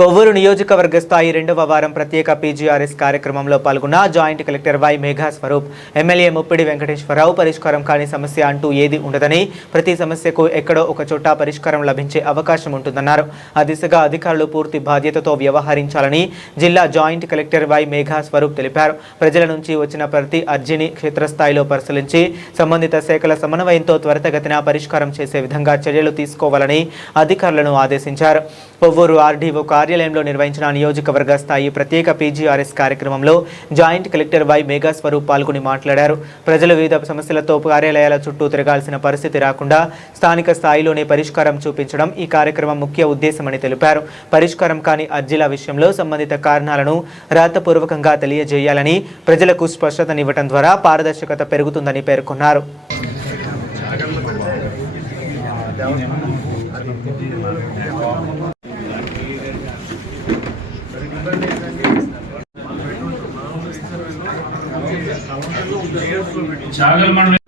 కొవ్వూరు నియోజకవర్గ స్థాయి 2వ వారం ప్రత్యేక పీజీఆర్ఎస్ కార్యక్రమంలో పాల్గొన్న joint collector Y Megha Swaroop MLA Muppidi Venkateswararao పరిష్కారం కాని సమస్య అంటూ ఏది ఉండదని ప్రతి సమస్యకు ఎక్కడో ఒక చోట పరిష్కారం లభించే అవకాశం ఉంటుందన్నారు. ఆ దిశగా అధికారులు పూర్తి బాధ్యతతో వ్యవహరించాలని జిల్లా joint collector Y Megha Swaroop తెలిపారు. ప్రజల నుంచి వచ్చిన ప్రతి అర్జీని క్షేత్రస్థాయిలో పరిశీలించి సంబంధిత శాఖల సమన్వయంతో త్వరితగతిన పరిష్కారం చేసే విధంగా చర్యలు తీసుకోవాలని అధికారులను ఆదేశించారు. కొవ్వూరు ఆర్డీఓ కార్యాలయంలో నిర్వహించిన నియోజకవర్గ స్థాయి ప్రత్యేక పీజీఆర్ఎస్ కార్యక్రమంలో joint collector Y Megha Swaroop పాల్గొని మాట్లాడారు. ప్రజలు వివిధ సమస్యలతో కార్యాలయాల చుట్టూ తిరగాల్సిన పరిస్థితి రాకుండా స్థానిక స్థాయిలోనే పరిష్కారం చూపించడం ఈ కార్యక్రమం ముఖ్య ఉద్దేశమని తెలిపారు. పరిష్కారం కాని అర్జీల విషయంలో సంబంధిత కారణాలను రాతపూర్వకంగా తెలియజేయాలని, ప్రజలకు స్పష్టతనివ్వడం ద్వారా పారదర్శకత పెరుగుతుందని పేర్కొన్నారు. చాగల్ మండలం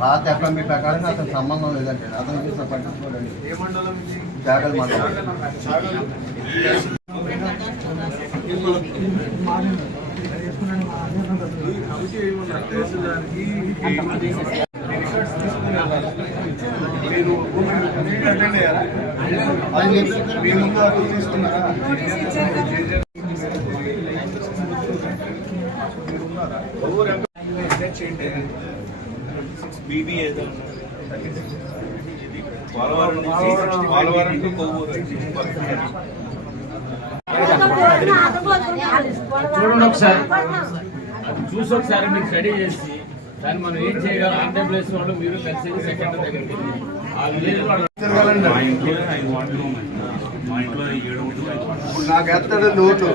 పాత ఎఫ్ఎంబి ప్రకారం అతను సంబంధం లేదంటే అతను చూసిన పట్టించుకోండి. చాగల్ మండలం బీబీ ఏదో పోలవరం టు కొవ్వూరు చూడండి. ఒకసారి చూసి ఒకసారి మీరు స్టడీ చేసి దాన్ని మనం ఏం చేయగలం అంటే ప్లేస్ వాళ్ళు మీరు కలిసి సెకండ్ దగ్గరికి ఆ విలేజ్ వాళ్ళు మా ఇంట్లో 5 వార్డులు ఉన్నాయి. మా ఇంట్లో 7 వార్డులు నాకు ఎత్తడు లోటు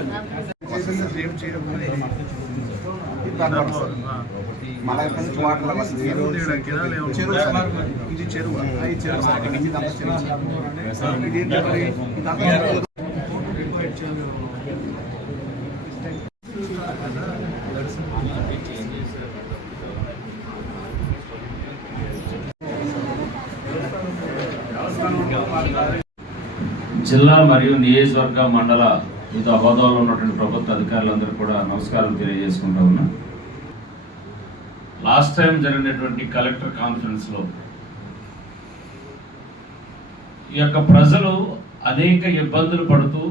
జిల్లా మరియు నియోజకవర్గ మండల వివిధ హోదాలో ఉన్నటువంటి ప్రభుత్వ అధికారులందరూ కూడా నమస్కారం తెలియజేసుకుంటా ఉన్నా. లాస్ట్ టైం జరిగినటువంటి కలెక్టర్ కాన్ఫరెన్స్లో ఈ యొక్క ప్రజలు అనేక ఇబ్బందులు పడుతూ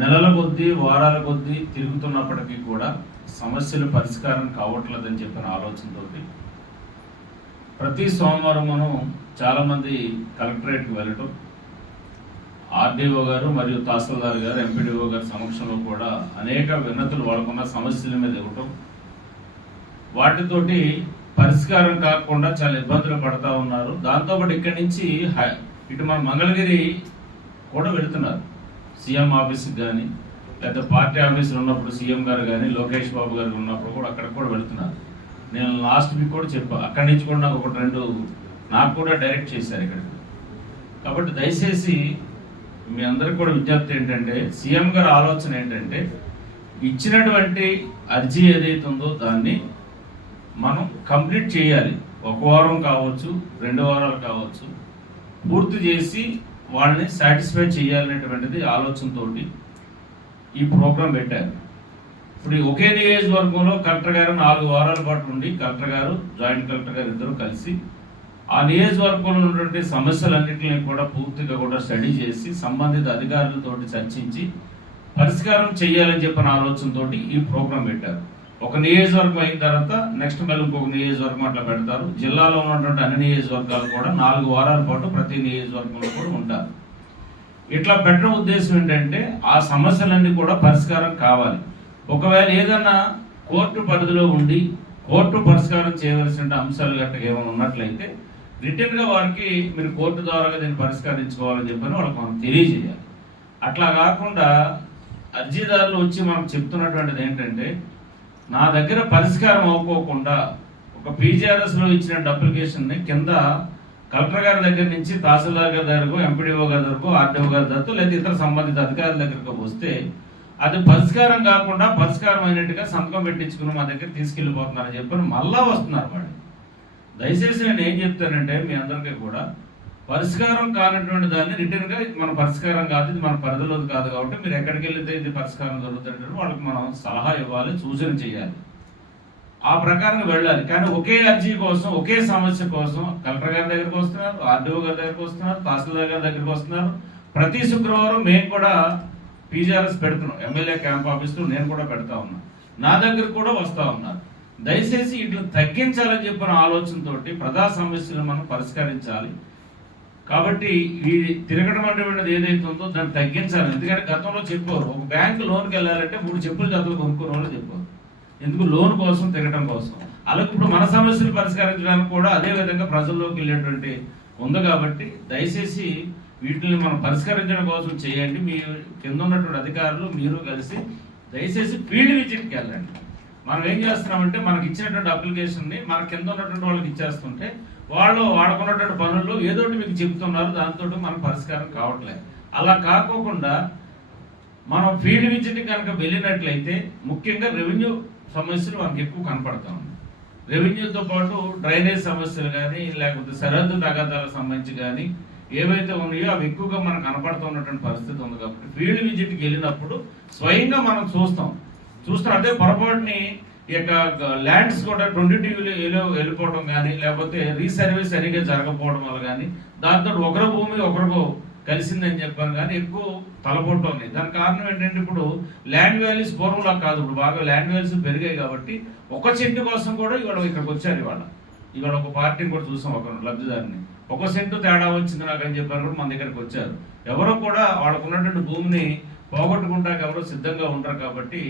నెలల కొద్దీ వారాల కొద్దీ తిరుగుతున్నప్పటికీ కూడా సమస్యలు పరిష్కారం కావట్లేదని చెప్పిన ఆలోచనతో ప్రతి సోమవారం మనం చాలామంది కలెక్టరేట్కి వెళ్ళటం, ఆర్డీఓ గారు మరియు తహసీల్దార్ గారు, ఎంపీడీఓ గారి సమక్షంలో కూడా అనేక వినతులు వాళ్ళకున్న సమస్యల మీద ఇవ్వటం, వాటితోటి పరిష్కారం కాకుండా చాలా ఇబ్బందులు పడతా ఉన్నారు. దాంతోపాటు ఇక్కడి నుంచి ఇటు మన మంగళగిరి కూడా వెళుతున్నారు. సీఎం ఆఫీస్కి కానీ లేదా పార్టీ ఆఫీసులు ఉన్నప్పుడు సీఎం గారు కానీ లోకేష్ బాబు గారు ఉన్నప్పుడు కూడా అక్కడికి కూడా వెళుతున్నారు. నేను లాస్ట్ వీక్ కూడా చెప్పా, అక్కడి నుంచి కూడా నాకు 1-2 నాకు కూడా డైరెక్ట్ చేశారు ఇక్కడికి. కాబట్టి దయచేసి మీ అందరికి కూడా విజ్ఞప్తి ఏంటంటే, సీఎం గారి ఆలోచన ఏంటంటే ఇచ్చినటువంటి అర్జీ ఏదైతే ఉందో దాన్ని మనం కంప్లీట్ చేయాలి. 1 వారం కావచ్చు, 2 వారాలు కావచ్చు, పూర్తి చేసి వాళ్ళని సాటిస్ఫై చేయాలనేటువంటిది ఆలోచనతో ఈ ప్రోగ్రాం పెట్టారు. ఇప్పుడు ఒకే నియోజకవర్గంలో కలెక్టర్ గారు 4 వారాల పాటు ఉండి కలెక్టర్ గారు, జాయింట్ కలెక్టర్ గారు ఇద్దరు కలిసి ఆ నియోజకవర్గంలో ఉన్నటువంటి సమస్యలన్నింటినీ కూడా పూర్తిగా కూడా స్టడీ చేసి సంబంధిత అధికారులతో చర్చించి పరిష్కారం చేయాలని చెప్పిన ఆలోచనతో ఈ ప్రోగ్రాం పెట్టారు. ఒక నియోజకవర్గం అయిన తర్వాత నెక్స్ట్ మళ్ళీ ఇంకొక నియోజకవర్గం అట్లా పెడతారు. జిల్లాలో ఉన్నటువంటి అన్ని నియోజకవర్గాలు కూడా 4 వారాల పాటు ప్రతి నియోజకవర్గంలో కూడా ఉంటారు. ఇట్లా పెట్టడం ఉద్దేశం ఏంటంటే ఆ సమస్యలన్నీ కూడా పరిష్కారం కావాలి. ఒకవేళ ఏదన్నా కోర్టు పరిధిలో ఉండి కోర్టు పరిష్కారం చేయవలసిన అంశాలు గట్రా ఏమైనా ఉన్నట్లయితే రిటర్న్గా వారికి మీరు కోర్టు ద్వారా దీన్ని పరిష్కరించుకోవాలని చెప్పని వాళ్ళకి మనం తెలియజేయాలి. అట్లా కాకుండా అర్జీదారులు వచ్చి మనం చెప్తున్నటువంటిది ఏంటంటే, నా దగ్గర పరిష్కారం అవ్వకోకుండా ఒక పీజీఆర్ఎస్లో ఇచ్చిన అప్లికేషన్ని కింద కలెక్టర్ గారి దగ్గర నుంచి తహసీల్దార్ గారి దగ్గరకు, ఎంపీడీఓ గారి దగ్గరకు, ఆర్డీఓ గారి దగ్గరకు లేదా ఇతర సంబంధిత అధికారుల దగ్గరకు వస్తే అది పరిష్కారం కాకుండా పరిష్కారం అయినట్టుగా సంతకం పెట్టించుకుని మా దగ్గర తీసుకెళ్ళిపోతున్నారని చెప్పని మళ్ళా వస్తున్నారు వాడు. దయచేసి నేను ఏం చెప్తానంటే మీ అందరికీ కూడా, పరిష్కారం కానటువంటి దాన్ని రిటర్న్గా మన పరిష్కారం కాదు, ఇది మన పరిధిలోది కాదు కాబట్టి మీరు ఎక్కడికి వెళ్తే ఇది పరిష్కారం జరుగుతుంటే వాళ్ళకి మనం సలహా ఇవ్వాలి, సూచన చేయాలి, ఆ ప్రకారంగా వెళ్ళాలి. కానీ ఒకే అర్జీ కోసం, ఒకే సమస్య కోసం కలెక్టర్ గారి దగ్గరికి వస్తున్నారు, ఆర్డీఓ గారి దగ్గరికి వస్తున్నారు, తహసీల్దార్ గారి దగ్గరికి వస్తున్నారు. ప్రతి శుక్రవారం మేము కూడా పీజీఆర్ఎస్ పెడుతున్నాం, ఎమ్మెల్యే క్యాంప్ ఆఫీస్లో నేను కూడా పెడతా ఉన్నా, నా దగ్గర కూడా వస్తూ ఉన్నారు. దయచేసి ఇట్లా తగ్గించాలని చెప్పిన ఆలోచనతోటి ప్రజా సమస్యలు మనం పరిష్కరించాలి. కాబట్టి ఈ తిరగడం అనేటువంటిది ఏదైతే ఉందో దాన్ని తగ్గించాలి. ఎందుకంటే గతంలో చెప్పారు, ఒక బ్యాంకు లోన్కి వెళ్ళాలంటే 3 చెప్పులు జతలు కొనుక్కునే వాళ్ళు చెప్పారు, ఎందుకు లోన్ కోసం, తిరగడం కోసం. అలాగే ఇప్పుడు మన సమస్యలు పరిష్కరించడానికి కూడా అదే విధంగా ప్రజల్లోకి వెళ్ళేటువంటి ఉంది. కాబట్టి దయచేసి వీటిని మనం పరిష్కరించడం కోసం చేయండి. మీ కింద ఉన్నటువంటి అధికారులు మీరు కలిసి దయచేసి ఫీల్డ్ విజిట్కి వెళ్ళండి. మనం ఏం చేస్తున్నామంటే మనకి ఇచ్చినటువంటి అప్లికేషన్ని మన కింద ఉన్నటువంటి వాళ్ళకి ఇచ్చేస్తుంటే వాళ్ళు వాడుకున్నటువంటి పనుల్లో ఏదోటి మీకు చెప్తున్నారు, దాంతో మనకు పరిష్కారం కావట్లేదు. అలా కాకోకుండా మనం ఫీల్డ్ విజిట్ కనుక వెళ్ళినట్లయితే ముఖ్యంగా రెవెన్యూ సమస్యలు మనకు ఎక్కువ కనపడతా ఉన్నాయి. రెవెన్యూతో పాటు డ్రైనేజ్ సమస్యలు కానీ, లేకపోతే సరిహద్దు తగాదాలకు సంబంధించి కానీ ఏవైతే ఉన్నాయో అవి ఎక్కువగా మనకు కనపడుతున్నటువంటి పరిస్థితి ఉంది. కాబట్టి ఫీల్డ్ విజిట్కి వెళ్ళినప్పుడు స్వయంగా మనం చూస్తాం. అదే పొరపాటుని ఈ యొక్క ల్యాండ్స్ కూడా 22 వెళ్ళిపోవడం కానీ, లేకపోతే రీసర్వే సరిగా జరగకపోవడం వల్ల కానీ, దాంతో ఒకరి భూమి ఒకరికి కలిసిందని చెప్పాను కానీ ఎక్కువ తలపోటు ఉంది. దానికి కారణం ఏంటంటే ఇప్పుడు ల్యాండ్ వాల్యూస్ పూర్వంలా కాదు, ఇప్పుడు బాగా ల్యాండ్ వాల్యూస్ పెరిగాయి. కాబట్టి ఒక సెంటు కోసం కూడా ఇవాళ ఇక్కడికి వచ్చారు. ఇవాళ ఒక పార్టీని కూడా చూసాం, ఒక లబ్ధిదారిని 1 సెంటు తేడా వచ్చింది నాకు అని చెప్పారు కూడా మన దగ్గరికి వచ్చారు. ఎవరో కూడా వాళ్ళకు ఉన్నటువంటి భూమిని పోగొట్టుకుంటాక ఎవరో సిద్ధంగా ఉంటారు. కాబట్టి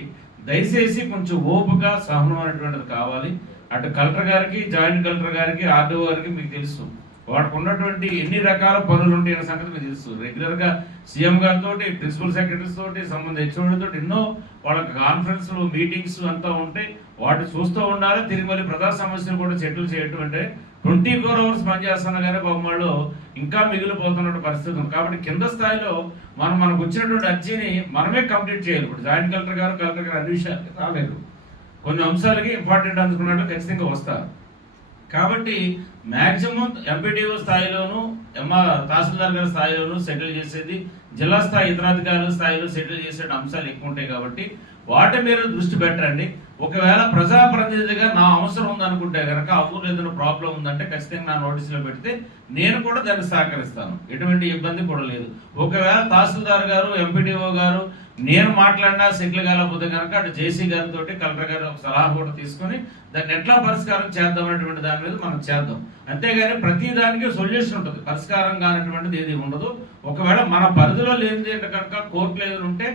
దయచేసి కొంచెం ఓపుగా సహనం అనేటువంటిది కావాలి. అటు కలెక్టర్ గారికి, జాయింట్ కలెక్టర్ గారికి, ఆర్డీఓ గారికి మీకు తెలుసు వాటికి ఉన్నటువంటి ఎన్ని రకాల పనులు ఉంటాయన్న సంగతి మీకు తెలుసు. రెగ్యులర్గా సీఎం గారితో, ప్రిన్సిపల్ సెక్రటరీస్ తోటి, సంబంధ హెచ్ఓడితో ఎన్నో వాళ్ళకి కాన్ఫరెన్స్లు, మీటింగ్స్ అంతా ఉంటాయి. వాటిని చూస్తూ ఉండాలి. తిరిగి మళ్ళీ ప్రజా సమస్యలు కూడా సెటిల్ చేయటం అంటే 24 hours పనిచేస్తున్నా కానీ బొమ్మలు ఇంకా మిగిలిపోతున్న పరిస్థితి ఉంది. కాబట్టి కింద స్థాయిలో మనకు వచ్చినటువంటి అర్జీని మనమే కంప్లీట్ చేయాలి. ఇప్పుడు జాయింట్ కలెక్టర్ గారు అన్ని విషయాలు రాలేదు, కొన్ని అంశాలకి ఇంపార్టెంట్ అనుకున్నట్లు ఖచ్చితంగా వస్తారు. కాబట్టి మ్యాక్సిమం ఎంపీడీఓ స్థాయిలోను, తహసీల్దార్ గారి స్థాయిలోను సెటిల్ చేసేది, జిల్లా స్థాయి ఇతరాధికారుల స్థాయిలో సెటిల్ చేసే అంశాలు ఎక్కువ ఉంటాయి. కాబట్టి వాటి మీద దృష్టి పెట్టండి. ఒకవేళ ప్రజాప్రతినిధిగా నా అవసరం ఉందనుకుంటే కనుక ఆ ఊరు ఏదైనా ప్రాబ్లం ఉందంటే ఖచ్చితంగా నా నోటీసులో పెడితే నేను కూడా దాన్ని సహకరిస్తాను, ఎటువంటి ఇబ్బంది కూడా లేదు. ఒకవేళ తహసీల్దార్ గారు, ఎంపీడీఓ గారు నేను మాట్లాడినా సెటిల్ కాలేకపోతే కనుక అటు జేసీ గారితో, కలెక్టర్ గారు ఒక సలహా కూడా తీసుకొని దాన్ని ఎట్లా పరిష్కారం చేద్దాం అనేటువంటి దాని మీద మనం చేద్దాం. అంతేగాని ప్రతి దానికి సొల్యూషన్ ఉంటుంది, పరిష్కారం కానటువంటిది ఏది ఉండదు. ఒకవేళ మన పరిధిలో లేనిది అంటే కనుక కోర్టులో ఏదైనా ఉంటే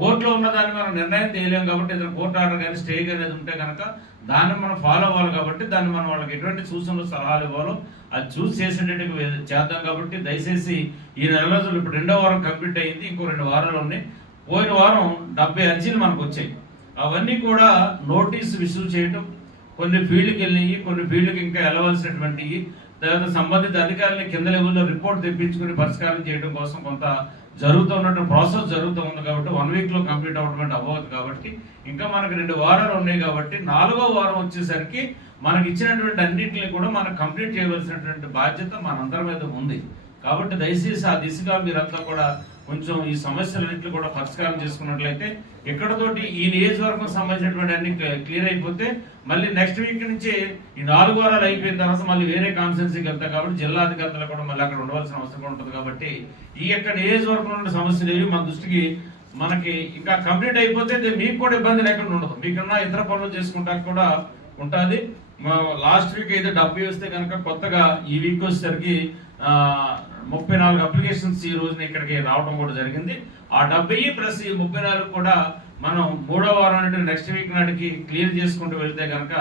కోర్టులో ఉన్నదాన్ని మనం నిర్ణయం చేయలేం. కాబట్టి ఏదైనా కోర్టు ఆర్డర్ కానీ, స్టే అనేది ఉంటే కనుక దాన్ని మనం ఫాలో అవ్వాలి. కాబట్టి దాన్ని మనం వాళ్ళకి ఎటువంటి సూచనలు, సలహాలు ఇవ్వాలో అది చూసి చేసేటట్టు చేద్దాం. కాబట్టి దయచేసి ఈ నెల రోజులు ఇప్పుడు 2వ వారం కంప్లీట్ అయ్యింది, ఇంకో 2 వారాలు ఉన్నాయి. పోయిన వారం 70 అర్జీలు మనకు వచ్చాయి. అవన్నీ కూడా నోటీస్ ఇష్యూ చేయటం, కొన్ని ఫీల్డ్కి వెళ్ళి, కొన్ని ఫీల్డ్కి ఇంకా వెళ్ళవలసినటువంటివి, తర్వాత సంబంధిత అధికారులు కింద లెవెల్లో రిపోర్ట్ తెప్పించుకుని పరిష్కారం చేయడం కోసం కొంత జరుగుతున్నటువంటి ప్రాసెస్ జరుగుతూ ఉంది. కాబట్టి 1 వీక్లో కంప్లీట్ అవ్వడం అవ్వదు. కాబట్టి ఇంకా మనకు 2 వారాలు ఉన్నాయి. కాబట్టి 4వ వారం వచ్చేసరికి మనకి ఇచ్చినటువంటి అన్నింటినీ కూడా మనం కంప్లీట్ చేయవలసినటువంటి బాధ్యత మనందరి మీద ఉంది. కాబట్టి దయచేసి ఆ దిశగా మీరంతా కూడా కొంచెం ఈ సమస్యలన్నింటినీ కూడా పరిష్కారం చేసుకున్నట్లయితే ఎక్కడతోటి ఈ నియోజకవర్గం సంబంధించినటువంటి అన్ని క్లియర్ అయిపోతే మళ్ళీ నెక్స్ట్ వీక్ నుంచి ఈ 4 వారాలు అయిపోయిన తర్వాత మళ్ళీ వేరే కాన్స్టిట్యున్సీకి వెళ్తాం. కాబట్టి జిల్లా అధికారులు కూడా మళ్ళీ అక్కడ ఉండవలసిన అవసరం ఉంటుంది. కాబట్టి ఈ యొక్క నియోజకవర్గంలో ఉన్న సమస్యలు ఏవి మన దృష్టికి మనకి ఇంకా కంప్లీట్ అయిపోతే మీకు కూడా ఇబ్బంది లేకుండా ఉండదు, మీకున్న ఇతర పనులు చేసుకుంటానికి కూడా ఉంటుంది. లాస్ట్ వీక్ అయితే 70 వస్తే కనుక కొత్తగా ఈ వీక్ వచ్చేసరికి 34 అప్లికేషన్స్ ఈ రోజున ఇక్కడికి రావడం కూడా జరిగింది. ఆ 70 ప్లస్ ఈ 34 కూడా మనం 3వ వారం అంటే నెక్స్ట్ వీక్ నాటికి క్లియర్ చేసుకుంటూ వెళ్తే కనుక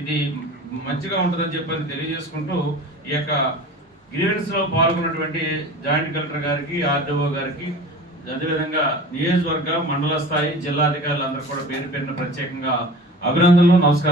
ఇది మంచిగా ఉంటుందని చెప్పని తెలియజేసుకుంటూ ఈ యొక్క గ్రీవెన్స్ లో పాల్గొన్నటువంటి జాయింట్ కలెక్టర్ గారికి, ఆర్డీఓ గారికి, అదేవిధంగా నియోజకవర్గ మండల స్థాయి జిల్లా అధికారులందరూ కూడా పేరు పేరున ప్రత్యేకంగా అభినందనలు, నమస్కారం.